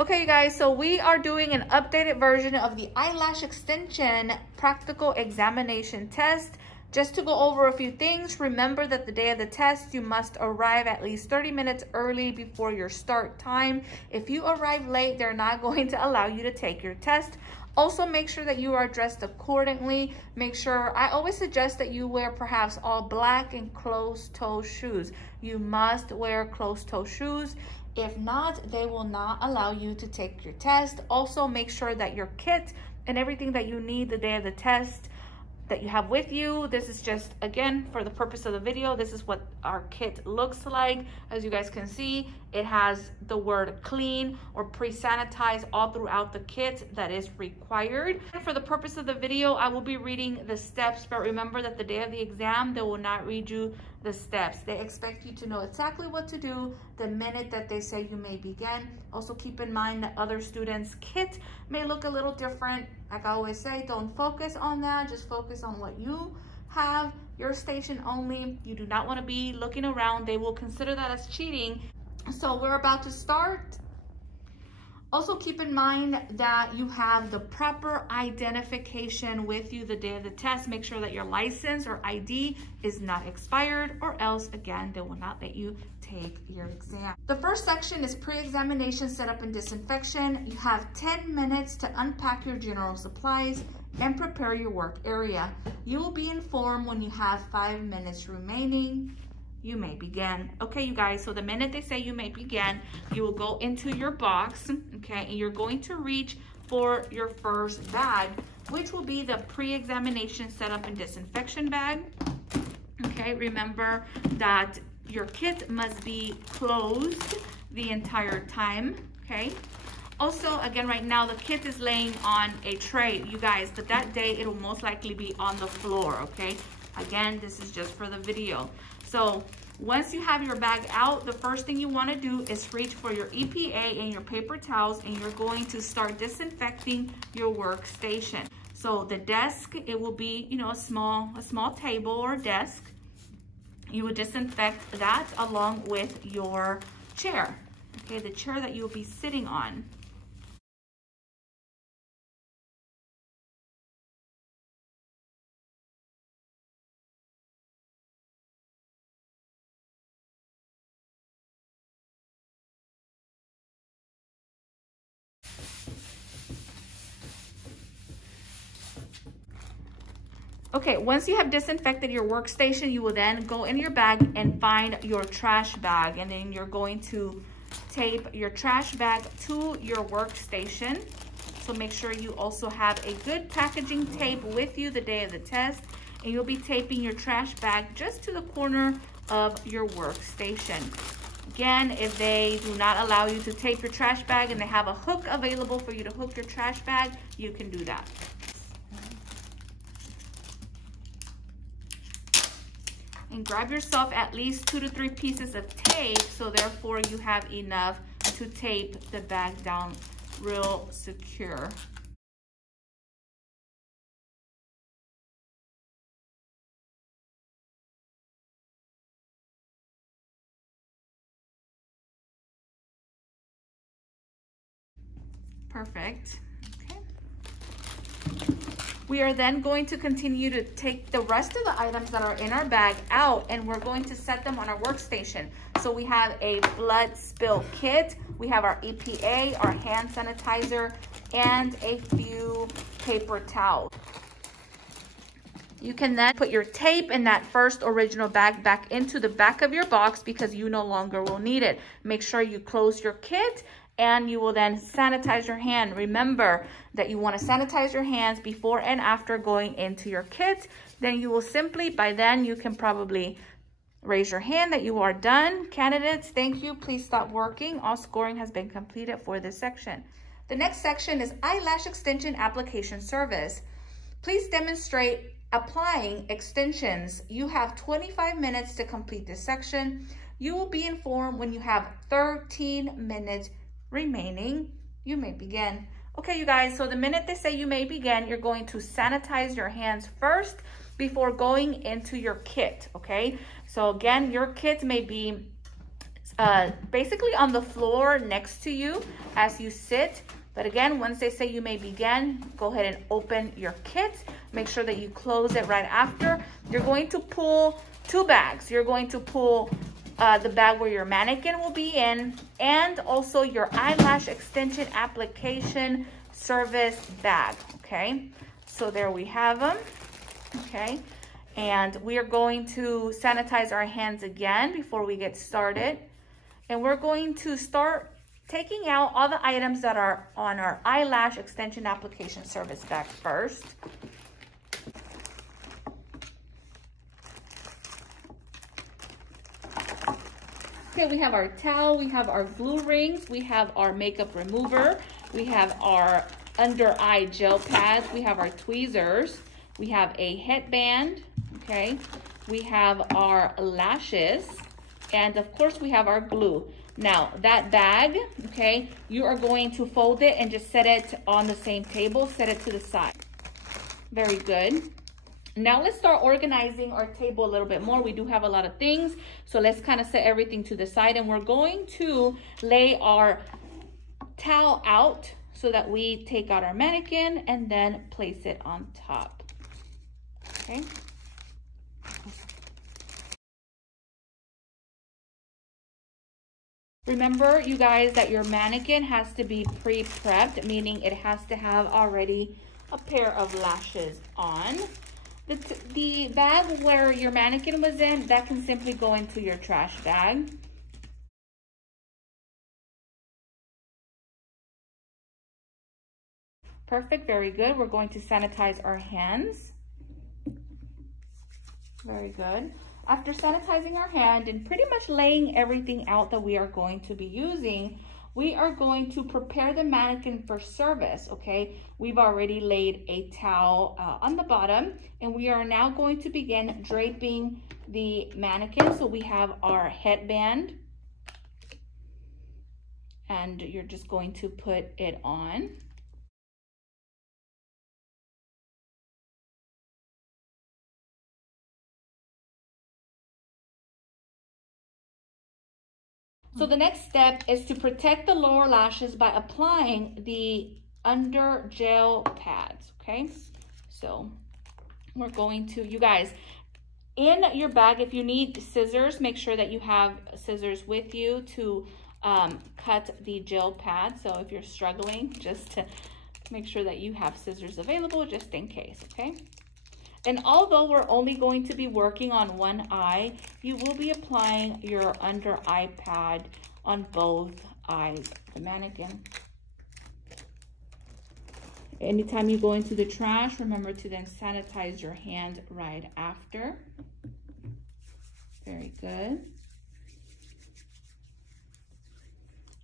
Okay, you guys, so we are doing an updated version of the eyelash extension practical examination test. Just to go over a few things, remember that the day of the test, you must arrive at least 30 minutes early before your start time. If you arrive late, they're not going to allow you to take your test. Also, make sure that you are dressed accordingly. Make sure, I always suggest that you wear perhaps all black and closed-toe shoes. You must wear closed-toe shoes. If not, they will not allow you to take your test. Also, make sure that your kit and everything that you need the day of the test that you have with you. This is just, again, for the purpose of the video, this is what our kit looks like. As you guys can see, it has the word clean or pre-sanitize all throughout the kit that is required. And for the purpose of the video, I will be reading the steps, but remember that the day of the exam, they will not read you the steps. They expect you to know exactly what to do the minute that they say you may begin. Also keep in mind that other students' kit may look a little different. Like I always say, don't focus on that, just focus on what you have, your station only. You do not want to be looking around. They will consider that as cheating. So we're about to start. Also keep in mind that you have the proper identification with you the day of the test. Make sure that your license or ID is not expired, or else again, they will not let you take your exam. The first section is pre-examination setup and disinfection. You have 10 minutes to unpack your general supplies and prepare your work area. You will be informed when you have 5 minutes remaining. You may begin. Okay, you guys, so the minute they say you may begin, you will go into your box, okay, and you're going to reach for your first bag, which will be the pre-examination setup and disinfection bag. Okay, remember that your kit must be closed the entire time, okay? Also, again, right now, the kit is laying on a tray, you guys, but that day, it'll most likely be on the floor, okay? Again, this is just for the video. So once you have your bag out, the first thing you want to do is reach for your EPA and your paper towels, and you're going to start disinfecting your workstation. So the desk, it will be, you know, a small table or desk. You would disinfect that along with your chair, okay, the chair that you'll be sitting on. Okay, once you have disinfected your workstation, you will then go in your bag and find your trash bag. And then you're going to tape your trash bag to your workstation. So make sure you also have a good packaging tape with you the day of the test. And you'll be taping your trash bag just to the corner of your workstation. Again, if they do not allow you to tape your trash bag and they have a hook available for you to hook your trash bag, you can do that. And grab yourself at least 2 to 3 pieces of tape, so therefore you have enough to tape the bag down real secure. Perfect. Okay. We are then going to continue to take the rest of the items that are in our bag out, and we're going to set them on our workstation. So we have a blood spill kit, we have our EPA, our hand sanitizer, and a few paper towels. You can then put your tape in that first original bag back into the back of your box because you no longer will need it. Make sure you close your kit, and you will then sanitize your hand. Remember that you want to sanitize your hands before and after going into your kit. Then you will simply, by then you can probably raise your hand that you are done. Candidates, thank you. Please stop working. All scoring has been completed for this section. The next section is eyelash extension application service. Please demonstrate applying extensions. You have 25 minutes to complete this section. You will be informed when you have 13 minutes remaining. You may begin. Okay, you guys, so the minute they say you may begin, you're going to sanitize your hands first before going into your kit, okay? So again, your kit may be basically on the floor next to you as you sit. But again, once they say you may begin, go ahead and open your kit. Make sure that you close it right after. You're going to pull two bags. You're going to pull the bag where your mannequin will be in, and also your eyelash extension application service bag, okay? So there we have them, okay? And we are going to sanitize our hands again before we get started. And we're going to start taking out all the items that are on our eyelash extension application service bag first. Okay, we have our towel, we have our glue rings, we have our makeup remover, we have our under eye gel pads, we have our tweezers, we have a headband, okay, we have our lashes, and of course we have our glue. Now that bag, okay, you are going to fold it and just set it on the same table, set it to the side. Very good. Now let's start organizing our table a little bit more. We do have a lot of things, so let's kind of set everything to the side, and we're going to lay our towel out so that we take out our mannequin and then place it on top, okay? Remember, you guys, that your mannequin has to be pre-prepped, meaning it has to have already a pair of lashes on. The bag where your mannequin was in, that can simply go into your trash bag. Perfect, very good. We're going to sanitize our hands. Very good. After sanitizing our hand and pretty much laying everything out that we are going to be using, we are going to prepare the mannequin for service, okay? We've already laid a towel on the bottom, and we are now going to begin draping the mannequin. So we have our headband, and you're just going to put it on. So the next step is to protect the lower lashes by applying the under gel pads, okay? So we're going to, you guys, in your bag, if you need scissors, make sure that you have scissors with you to cut the gel pad. So if you're struggling, just to make sure that you have scissors available just in case, okay? And although we're only going to be working on one eye, you will be applying your under eye pad on both eyes of the mannequin. Anytime you go into the trash, remember to then sanitize your hand right after. Very good.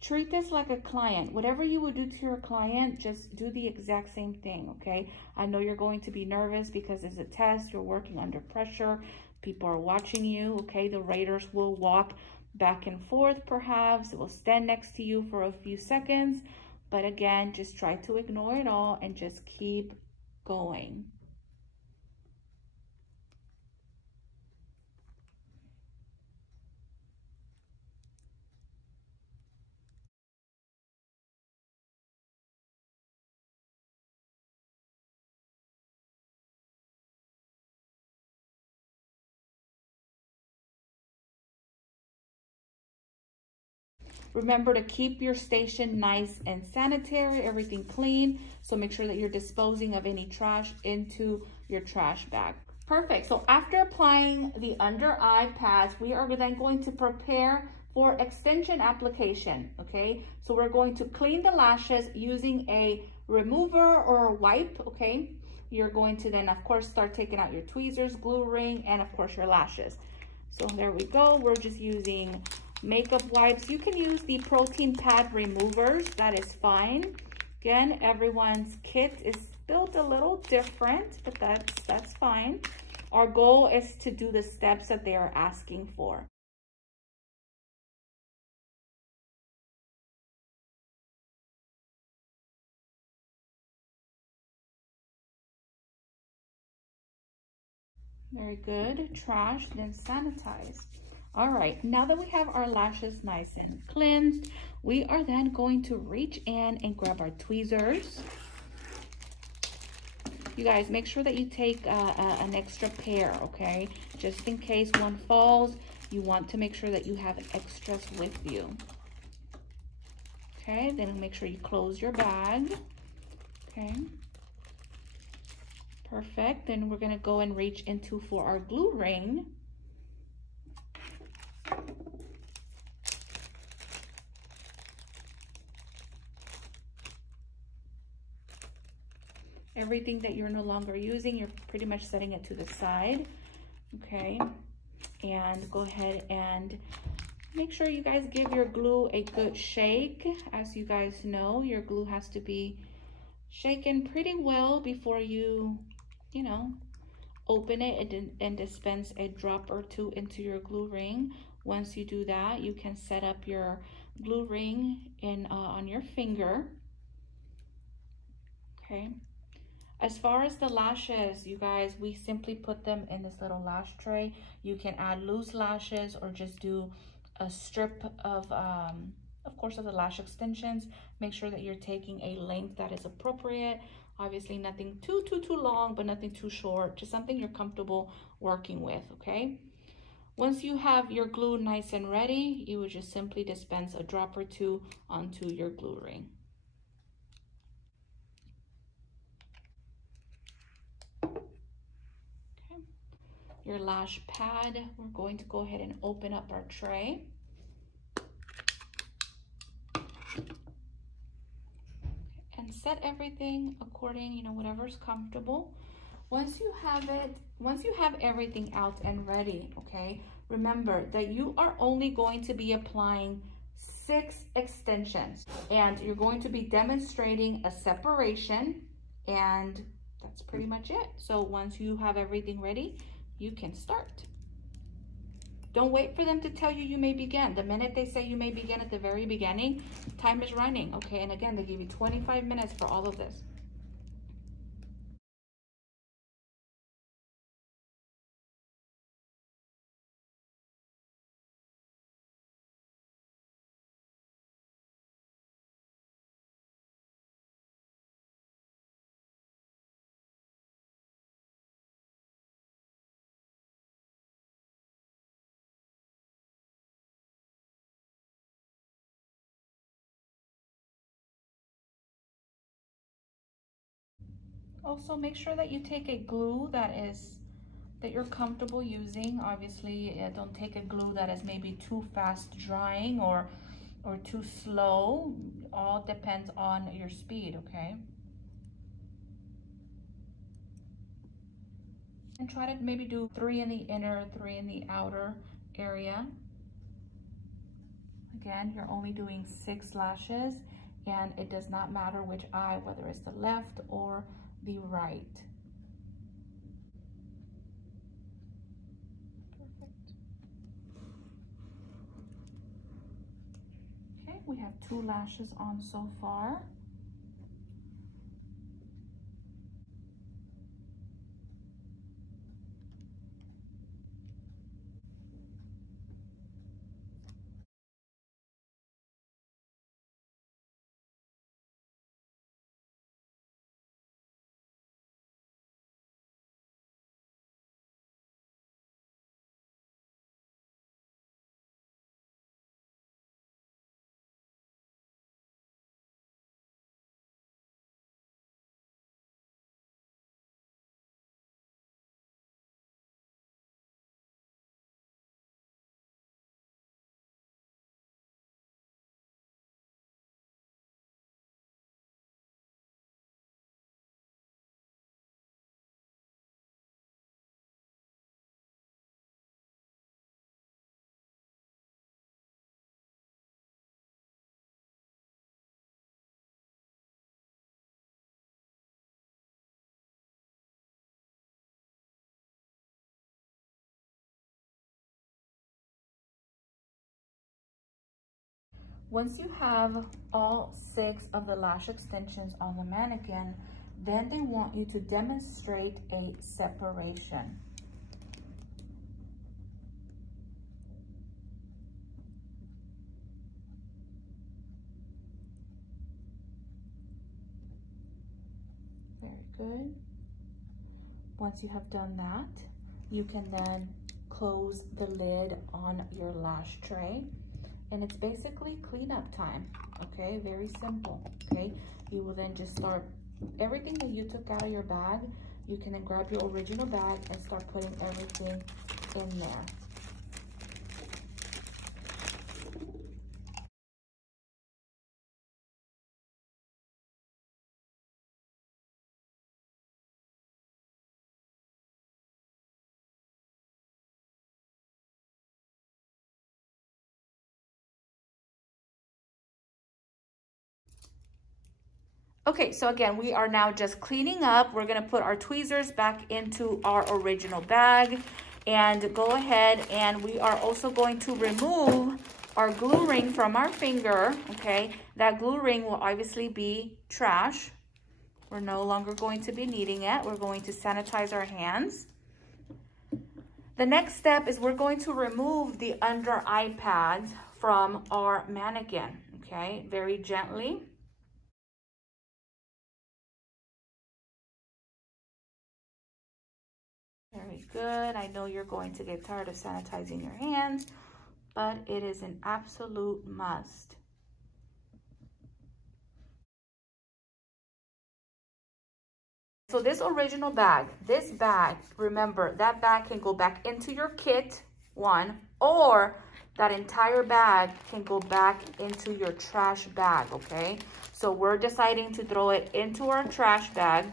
Treat this like a client. Whatever you would do to your client, just do the exact same thing, okay? I know you're going to be nervous because it's a test. You're working under pressure. People are watching you, okay? The raters will walk back and forth perhaps. It will stand next to you for a few seconds. But again, just try to ignore it all and just keep going. Remember to keep your station nice and sanitary, everything clean. So make sure that you're disposing of any trash into your trash bag. Perfect. So after applying the under eye pads, we are then going to prepare for extension application, okay? So we're going to clean the lashes using a remover or a wipe, okay? You're going to then, of course, start taking out your tweezers, glue ring, and of course your lashes. So there we go. We're just using makeup wipes. You can use the protein pad removers. That is fine. Again, everyone's kit is built a little different, but that's fine. Our goal is to do the steps that they are asking for. Very good. Trash, then sanitize. All right, now that we have our lashes nice and cleansed, we are then going to reach in and grab our tweezers. You guys, make sure that you take an extra pair, okay? Just in case one falls, you want to make sure that you have extras with you. Okay, then make sure you close your bag. Okay. Perfect. Then we're gonna go and reach into for our glue ring. Everything that you're no longer using, you're pretty much setting it to the side. Okay. And go ahead and make sure you guys give your glue a good shake. As you guys know, your glue has to be shaken pretty well before you open it and dispense a drop or two into your glue ring. Once you do that, you can set up your glue ring on your finger. Okay. As far as the lashes, you guys, we simply put them in this little lash tray. You can add loose lashes or just do a strip of course, of the lash extensions. Make sure that you're taking a length that is appropriate. Obviously, nothing too long, but nothing too short. Just something you're comfortable working with, okay? Once you have your glue nice and ready, you would just simply dispense a drop or two onto your glue ring. Okay. Your lash pad, we're going to go ahead and open up our tray. And set everything according, whatever's comfortable. Once you have everything out and ready, okay, remember that you are only going to be applying 6 extensions, and you're going to be demonstrating a separation, and that's pretty much it. So once you have everything ready, you can start. Don't wait for them to tell you you may begin. The minute they say you may begin at the very beginning, time is running, okay? And again, they give you 25 minutes for all of this. Also, make sure that you take a glue that you're comfortable using. Obviously, don't take a glue that is maybe too fast drying or too slow. All depends on your speed, okay? And try to maybe do 3 in the inner, 3 in the outer area. Again, you're only doing 6 lashes, and it does not matter which eye, whether it's the left or the right. Perfect. Okay, we have 2 lashes on so far. Once you have all 6 of the lash extensions on the mannequin, then they want you to demonstrate a separation. good. Once you have done that, you can then close the lid on your lash tray. And it's basically cleanup time, okay? Very simple, okay? You will then just start, everything that you took out of your bag, you can then grab your original bag and start putting everything in there. Okay, so again, we are now just cleaning up. We're gonna put our tweezers back into our original bag and go ahead, and we are also going to remove our glue ring from our finger, okay? That glue ring will obviously be trash. We're no longer going to be needing it. We're going to sanitize our hands. The next step is we're going to remove the under eye pads from our mannequin, okay? Very gently. Very good. I know you're going to get tired of sanitizing your hands, but it is an absolute must. So this original bag, this bag, remember, that bag can go back into your kit, one, or that entire bag can go back into your trash bag, okay? So we're deciding to throw it into our trash bag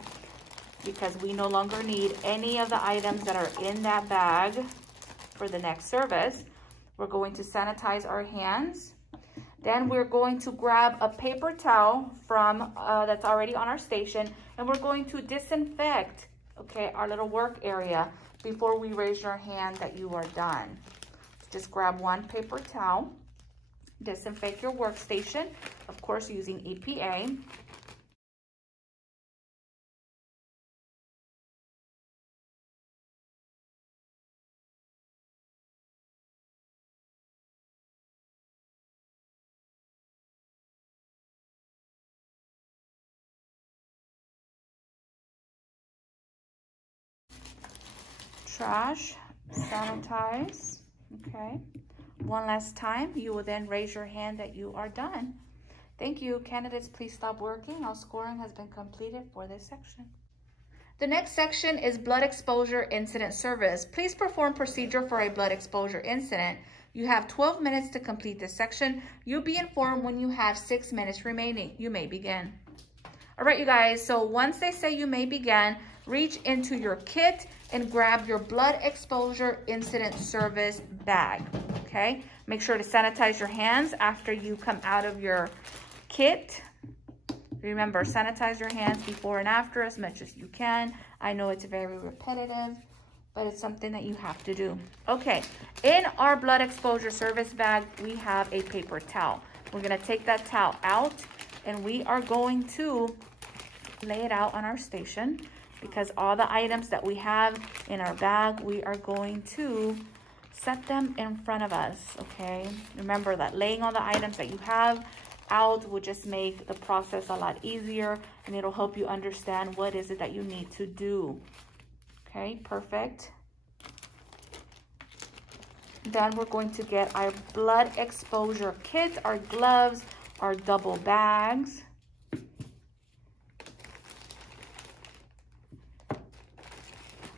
because we no longer need any of the items that are in that bag for the next service. We're going to sanitize our hands. Then we're going to grab a paper towel from that's already on our station, and we're going to disinfect, okay, our little work area before we raise your hand that you are done. Just grab one paper towel, disinfect your workstation, of course using EPA. Trash, sanitize, okay. One last time, you will then raise your hand that you are done. Thank you. Candidates, please stop working. All scoring has been completed for this section. The next section is blood exposure incident service. Please perform procedure for a blood exposure incident. You have 12 minutes to complete this section. You'll be informed when you have 6 minutes remaining. You may begin. All right, you guys, so once they say you may begin, reach into your kit and grab your blood exposure incident service bag, okay? Make sure to sanitize your hands after you come out of your kit. Remember, sanitize your hands before and after as much as you can. I know it's very repetitive, but it's something that you have to do. Okay, in our blood exposure service bag, we have a paper towel. We're gonna take that towel out and we are going to lay it out on our station, because all the items that we have in our bag, we are going to set them in front of us, okay? Remember that laying all the items that you have out will just make the process a lot easier, and it'll help you understand what is it that you need to do. Okay, perfect. Then we're going to get our blood exposure kit, our gloves, our double bags.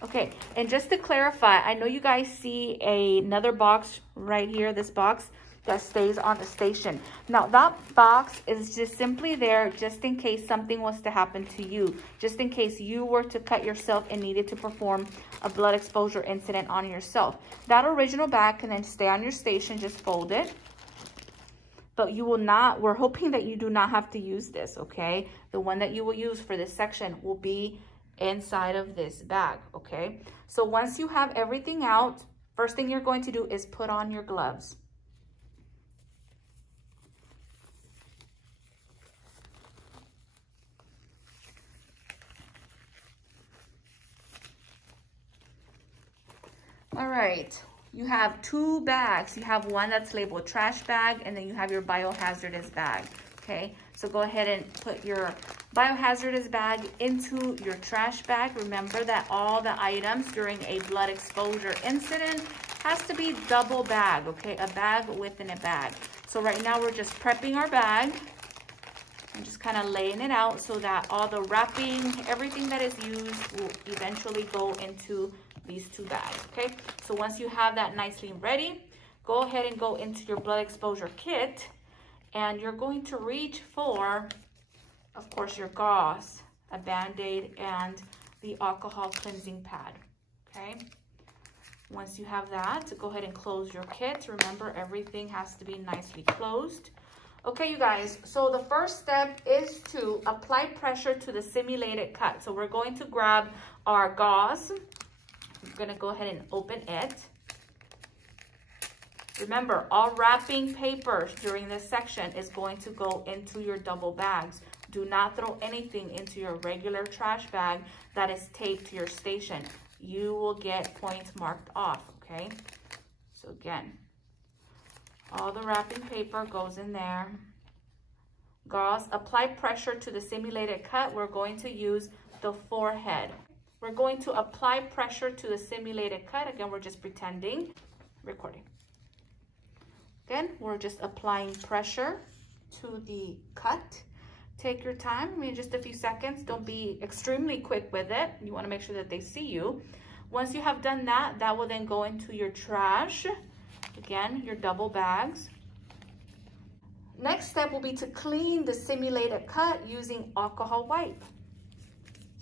Okay, and just to clarify, I know you guys see another box right here, this box that stays on the station. Now that box is just simply there just in case something was to happen to you, just in case you were to cut yourself and needed to perform a blood exposure incident on yourself. That original bag can then stay on your station, just fold it. But you will not, we're hoping that you do not have to use this, okay? The one that you will use for this section will be inside of this bag, okay? So once you have everything out, first thing you're going to do is put on your gloves. All right, you have two bags. You have one that's labeled trash bag, and then you have your biohazardous bag, okay? So go ahead and put your biohazardous bag into your trash bag. Remember that all the items during a blood exposure incident has to be double bag, okay? A bag within a bag. So right now we're just prepping our bag. I'm just kind of laying it out so that all the wrapping, everything that is used will eventually go into these two bags, okay? So once you have that nicely ready, go ahead and go into your blood exposure kit, and you're going to reach for, of course, your gauze, a Band-Aid, and the alcohol cleansing pad, okay? Once you have that, go ahead and close your kit. Remember, everything has to be nicely closed. Okay, you guys, so the first step is to apply pressure to the simulated cut. So we're going to grab our gauze. I'm gonna go ahead and open it. Remember, all wrapping papers during this section is going to go into your double bags. Do not throw anything into your regular trash bag that is taped to your station. You will get points marked off, okay? So again, all the wrapping paper goes in there. Gauze, apply pressure to the simulated cut. We're going to use the forehead. We're going to apply pressure to the simulated cut. Again, we're just pretending. Recording. Again, we're just applying pressure to the cut. Take your time, I mean, just a few seconds. Don't be extremely quick with it. You want to make sure that they see you. Once you have done that, that will then go into your trash. Again, your double bags. Next step will be to clean the simulated cut using alcohol wipe.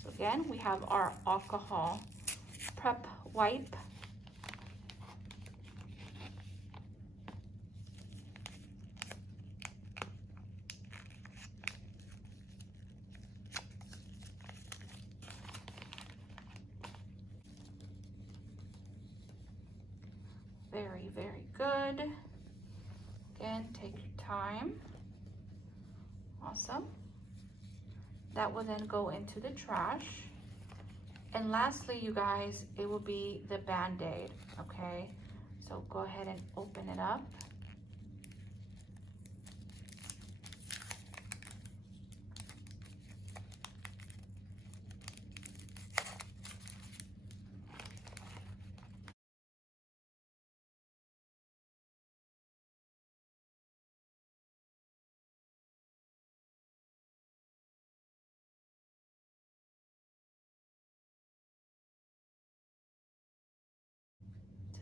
So again, we have our alcohol prep wipe. Very, very good. Again, take your time. Awesome. That will then go into the trash. And lastly, you guys, it will be the Band-Aid, okay? So go ahead and open it up.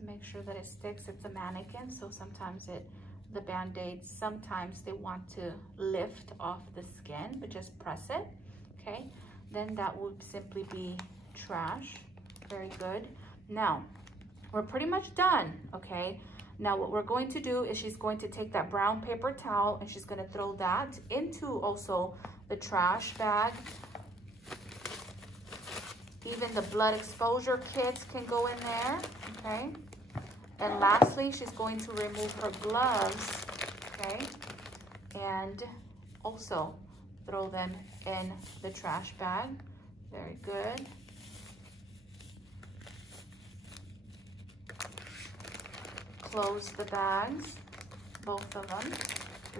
Make sure that it sticks. It's a mannequin, so sometimes the Band-Aids, sometimes they want to lift off the skin, but just press it, okay? Then that would simply be trash. Very good. Now, we're pretty much done, okay? Now what we're going to do is she's going to take that brown paper towel and she's going to throw that into also the trash bag. Even the blood exposure kits can go in there, okay? And lastly, she's going to remove her gloves, okay? And also throw them in the trash bag. Very good. Close the bags, both of them.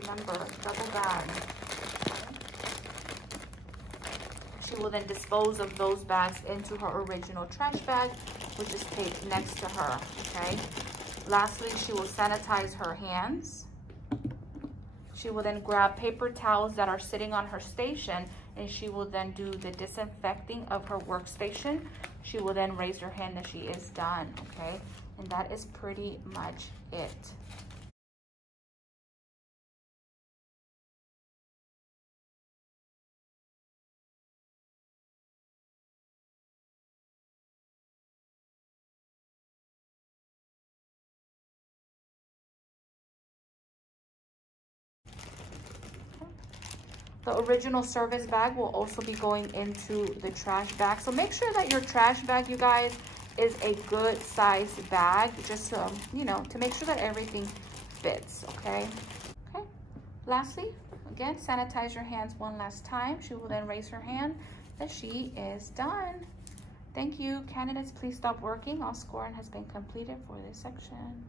Remember, double bag. She will then dispose of those bags into her original trash bag, which is taped next to her, okay? Lastly, she will sanitize her hands. She will then grab paper towels that are sitting on her station, and she will then do the disinfecting of her workstation. She will then raise her hand that she is done, okay? And that is pretty much it. The original service bag will also be going into the trash bag. So make sure that your trash bag, you guys, is a good size bag, just so, you know, to make sure that everything fits, okay? Okay. Lastly, again, sanitize your hands one last time. She will then raise her hand that she is done. Thank you. Candidates, please stop working. All scoring has been completed for this section.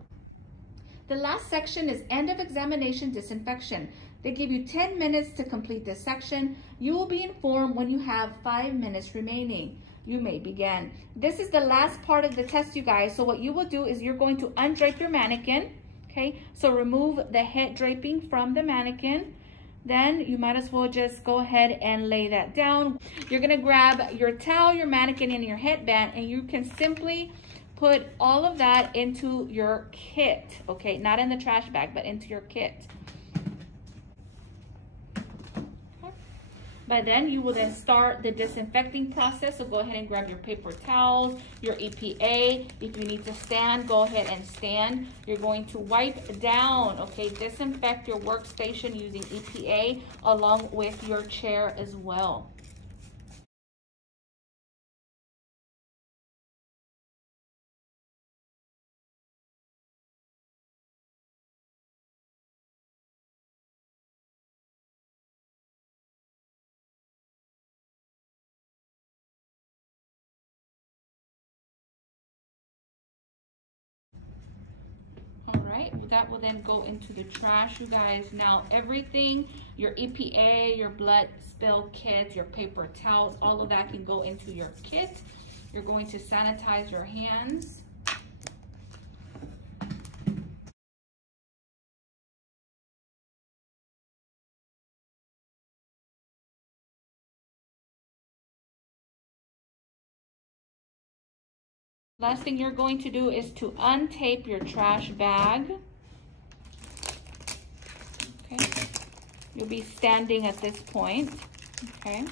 The last section is end of examination disinfection. They give you 10 minutes to complete this section. You will be informed when you have 5 minutes remaining. You may begin. This is the last part of the test, you guys. So what you will do is you're going to undrape your mannequin. Okay, so remove the head draping from the mannequin. Then you might as well just go ahead and lay that down. You're gonna grab your towel, your mannequin, and your headband, and you can simply put all of that into your kit. Okay, not in the trash bag, but into your kit. By then, you will then start the disinfecting process. So go ahead and grab your paper towels, your EPA. If you need to stand, go ahead and stand. You're going to wipe down, okay, disinfect your workstation using EPA along with your chair as well. Right, that will then go into the trash, you guys. Now everything, your EPA, your blood spill kit, your paper towels, all of that can go into your kit. You're going to sanitize your hands. Last thing you're going to do is to untape your trash bag. Okay. You'll be standing at this point. Okay.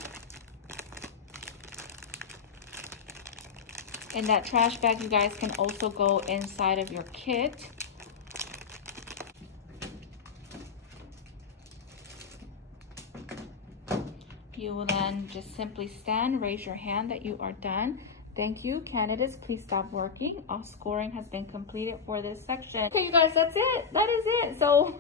And that trash bag, you guys, can also go inside of your kit. You will then just simply stand, raise your hand that you are done. Thank you. Candidates, please stop working. All scoring has been completed for this section. Okay, you guys, that's it. That is it. So,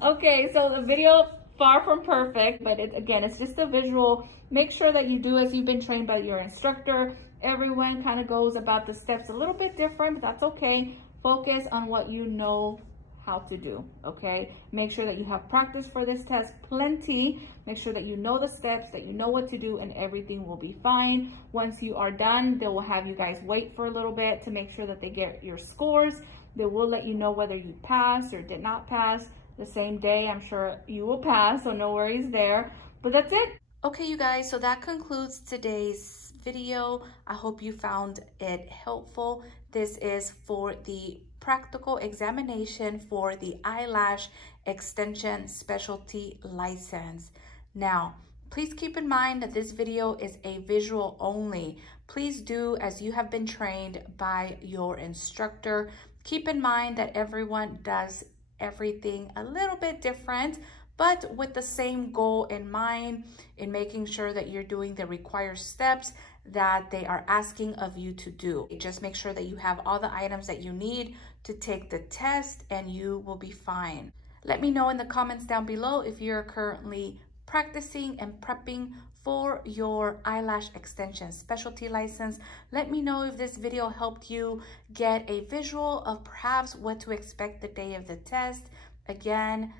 okay, so the video, far from perfect, but again, it's just a visual. Make sure that you do as you've been trained by your instructor. Everyone kind of goes about the steps a little bit different, but that's okay. Focus on what you know how to do, okay? Make sure that you have practice for this test plenty. Make sure that you know the steps, that you know what to do, and everything will be fine. Once you are done, they will have you guys wait for a little bit to make sure that they get your scores. They will let you know whether you passed or did not pass the same day. I'm sure you will pass, so no worries there. But that's it. Okay, you guys, so that concludes today's video. I hope you found it helpful. This is for the practical examination for the eyelash extension specialty license. Now, please keep in mind that this video is a visual only. Please do as you have been trained by your instructor. Keep in mind that everyone does everything a little bit different, but with the same goal in mind, in making sure that you're doing the required steps that they are asking of you to do. Just make sure that you have all the items that you need to take the test and you will be fine. Let me know in the comments down below if you're currently practicing and prepping for your eyelash extension specialty license. Let me know if this video helped you get a visual of perhaps what to expect the day of the test. Again,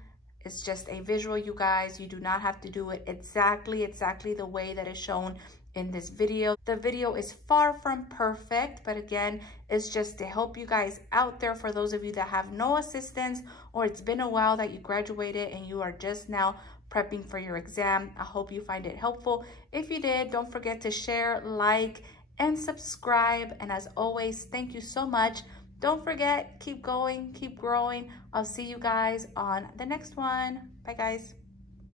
it's just a visual, you guys. You do not have to do it exactly the way that is shown in this video. The video is far from perfect, but again, it's just to help you guys out there for those of you that have no assistance or it's been a while that you graduated and you are just now prepping for your exam. I hope you find it helpful. If you did, don't forget to share, like, and subscribe. And as always, thank you so much. Don't forget, keep going, keep growing. I'll see you guys on the next one. Bye, guys.